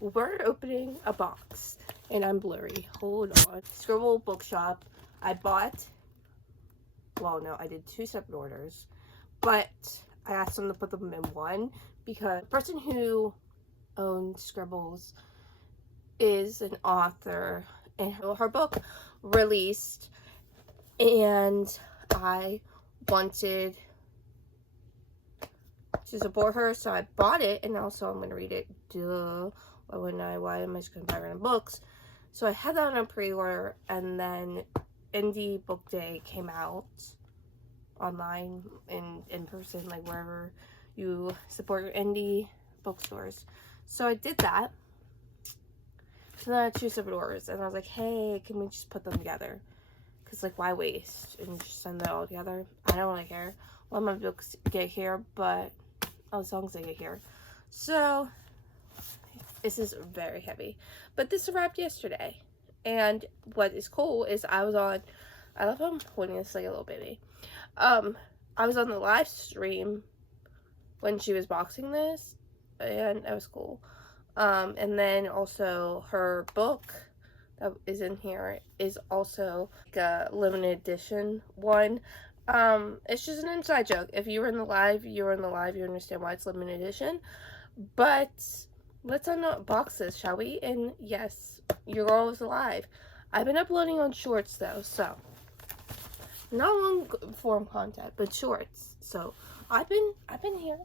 we're opening a box, and I'm blurry. Hold on. Scribble Bookshop. I bought, well, no, I did 2 separate orders, but I asked them to put them in one because the person who owns Scribbles is an author, and her book released, and I wanted to support her, so I bought it, and also I'm going to read it. Duh. Why wouldn't I? Why am I just going to buy random books? So I had that on a pre-order, and then Indie Book Day came out online, in person, like wherever you support your indie bookstores. So I did that. So then I had 2 separate orders, and I was like, hey, can we just put them together? Because, like, why waste and just send it all together? I don't really care. Well, my books get here, but all the songs they get here. So this is very heavy, but this arrived yesterday. And what is cool is I love how I'm holding this like a little baby. I was on the live stream when she was boxing this, and that was cool. And then also her book that is in here is also like a limited edition one. It's just an inside joke. If you were in the live, you understand why it's limited edition. But let's unbox this, shall we? And yes, your girl is alive. I've been uploading on shorts though, so not long form content, but shorts. So I've been here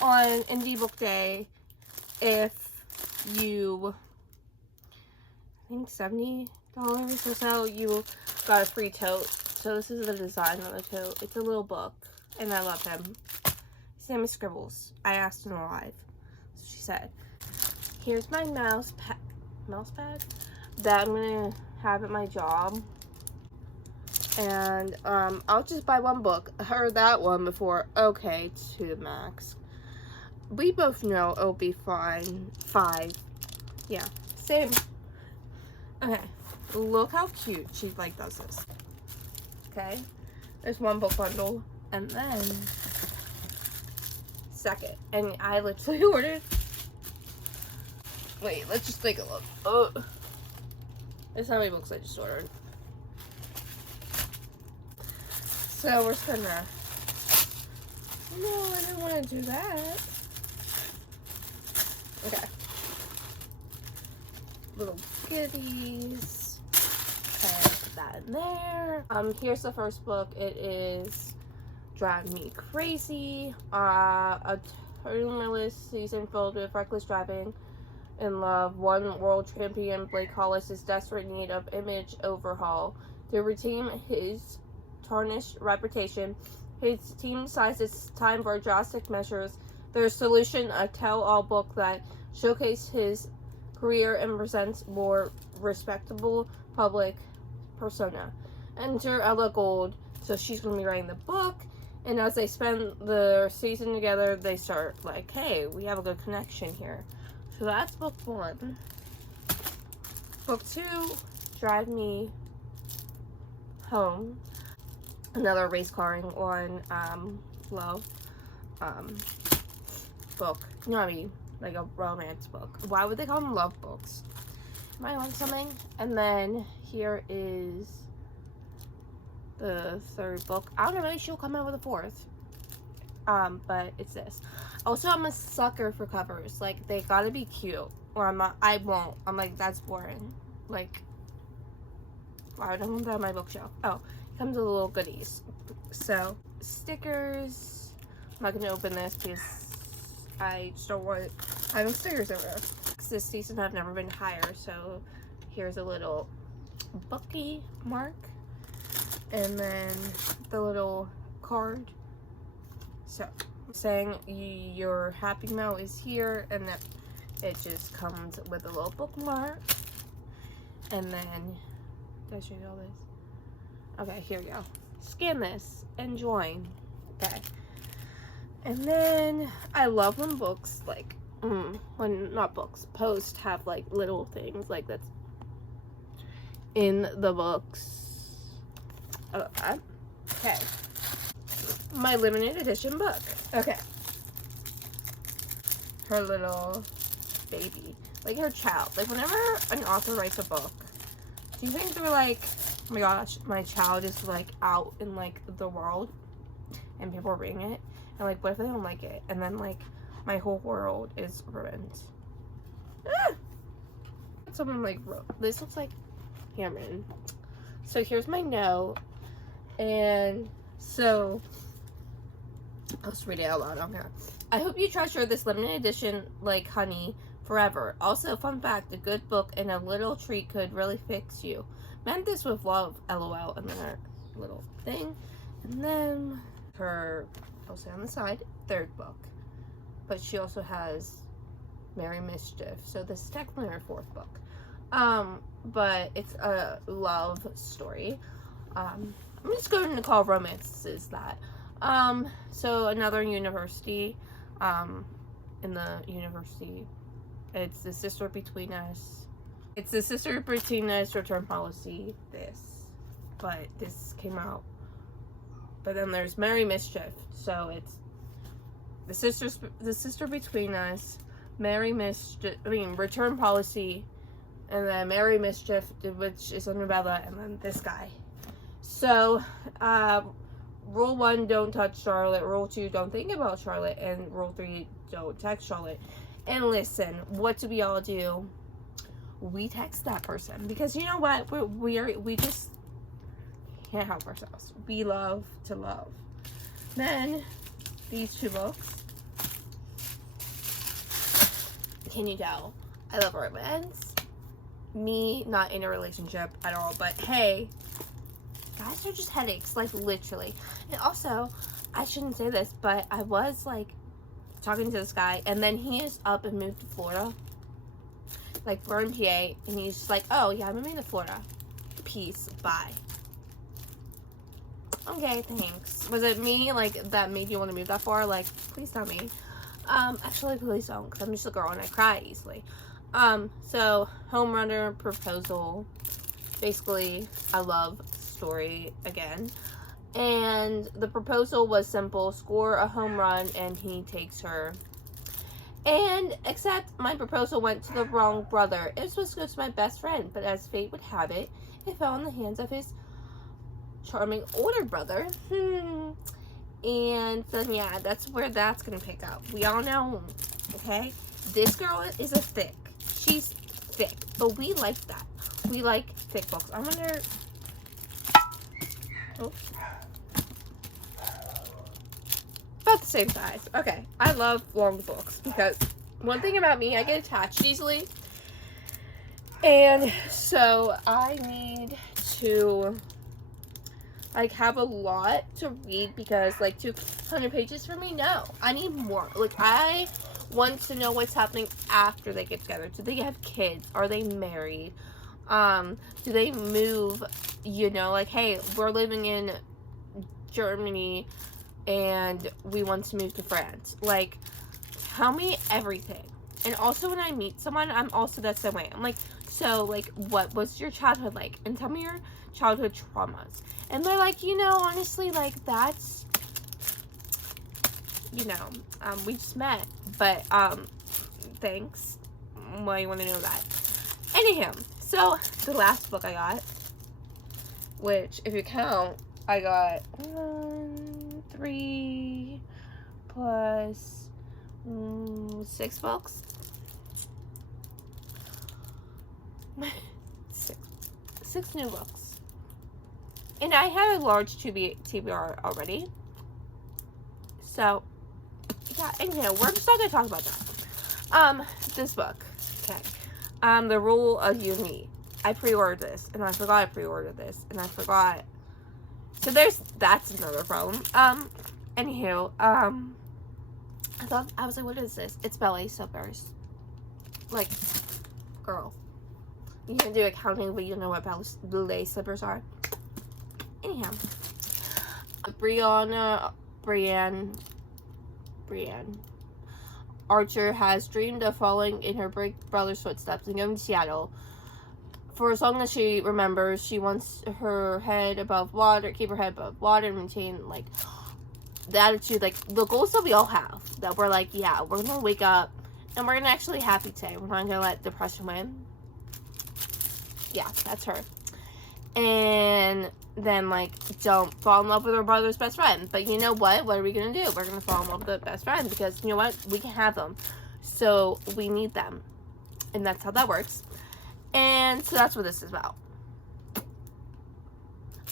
on Indie Book Day. If you, I think $70 or so, you got a free tote. So this is the design on the tote. It's a little book, and I love him. His name is Scribbles. I asked him live, so she said, "Here's my mouse pad that I'm gonna have at my job, and I'll just buy 1 book." I heard that one before. Okay, 2 max. We both know it'll be fine. 5. Yeah, same. Okay, look how cute she like does this. Okay, there's 1 book bundle, and then second, and I literally ordered. Wait, let's just take a look. Oh, that's how many books I just ordered. So we're just gonna. No, I didn't want to do that. Okay. Little goodies. Okay, put that in there. Here's the first book. It is Drive Me Crazy. A tumultuous season filled with reckless driving and love. One world champion, Blake Hollis, is desperate need of image overhaul. To redeem his tarnished reputation, his team decides it's time for drastic measures. Their solution, a tell-all book that showcases his career and presents more respectable public persona. Enter Ella Gold. So she's going to be writing the book, and as they spend the season together, they start like, hey, we have a good connection here. So that's book 1. Book 2, Drive Me Home. Another race carring one, love, book. You know what I mean? Like a romance book. Why would they call them love books? Am I on something? And then here is the 3rd book. I don't know, maybe she'll come out with a 4th. But it's this. Also, I'm a sucker for covers. Like, they gotta be cute. Or I won't. I'm like, that's boring. Like, why don't I want that on my bookshelf? Oh, it comes with little goodies. So, stickers. I'm not gonna open this because I just don't want having stickers everywhere. This season I've never been higher, so here's a little bookie mark. And then the little card. So, saying your happy mail is here, and that it just comes with a little bookmark. And then, did I show you all this? Okay, here we go. Scan this and join. Okay. And then, I love when books, like, when, not books, posts have, like, little things, like, that's in the books. I love that. Okay. My limited edition book. Okay. Her little baby, like her child. Like whenever an author writes a book, do you think they're like, oh my gosh, my child is like out in like the world and people are reading it, and like what if they don't like it, and then like my whole world is ruined. Someone like wrote, this looks like Cameron. So here's my note, and so I'll just read it out loud on here. I hope you treasure this limited edition like honey forever. Also, fun fact, a good book and a little treat could really fix you. Meant this with love, LOL. And then her little thing. And then her, I'll say on the side, third book. But she also has Merry Mischief. So this is technically her fourth book. But it's a love story. I'm just going to call romances that. So another university, in the university, it's the Sister Between Us. It's the Sister Between Us return policy, but this came out. But then there's Merry Mischief, so it's the Sister Between Us, Merry Mischief, return policy, and then Merry Mischief, which is under Bella, and then this guy. So, Rule 1, don't touch Charlotte. Rule 2, don't think about Charlotte. And Rule 3, don't text Charlotte. And listen, what do we all do? We text that person. Because you know what? We just can't help ourselves. We love to love. Then, these two books. Can you tell? I love romance. Me, not in a relationship at all. But hey, guys are just headaches, like literally. And also, I shouldn't say this, but I was like talking to this guy, and then he is up and moved to Florida, like we're in PA, and he's just like, oh yeah, I'm moving to Florida, peace, bye. Okay, thanks. Was it me like that made you want to move that far? Like, please tell me. Actually, please don't, because I'm just a girl and I cry easily. So home runner proposal, basically a love story again, and the proposal was simple: score a home run and he takes her. And except my proposal went to the wrong brother. It was supposed to go to my best friend, but as fate would have it, it fell in the hands of his charming older brother. And then yeah, that's where that's gonna pick up. We all know, okay, this girl is a thick, she's thick, but we like that. We like thick books. I wonder. Oh. About the same size. Okay. I love long books because one thing about me, I get attached easily. And so I need to like have a lot to read, because like 200 pages for me, no. I need more. Like I want to know what's happening after they get together. Do they have kids? Are they married? Do they move? You know, like, hey, we're living in Germany and we want to move to France. Like, tell me everything. And also when I meet someone, I'm also that same way. I'm like, so, like, what was your childhood like? And tell me your childhood traumas. And they're like, you know, honestly, like, that's, you know, we just met. But, thanks. Why you want to know that? Anyhow, so, the last book I got, which, if you count, I got 3 plus 6 books. 6 new books. And I have a large TBR already. So, yeah, anyhow, we're just not going to talk about that. This book. Okay. The Rule of You and Me. I pre-ordered this, and I forgot I pre-ordered this, and I forgot. So that's another problem. Anywho, I was like, what is this? It's ballet slippers. Like, girl, you can do accounting, but you know what ballet slippers are. Anyhow, Brienne Archer has dreamed of following in her big brother's footsteps and going to Seattle. For as long as she remembers, she wants her head above water, keep her head above water, and maintain, like, the attitude, like, the goals that we all have. That we're like, yeah, we're gonna wake up And we're gonna actually happy today. We're not gonna let depression win. Yeah, that's her. And then, like, don't fall in love with her brother's best friend. But you know what? What are we gonna do? We're gonna fall in love with the best friend because, you know what? We can have them. So we need them. And that's how that works. And so that's what this is about.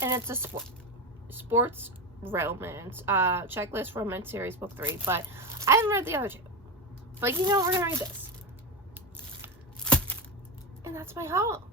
And it's a sports romance. Checklist Romance Series Book 3. But I haven't read the other two. But you know, we're gonna read this. And that's my haul.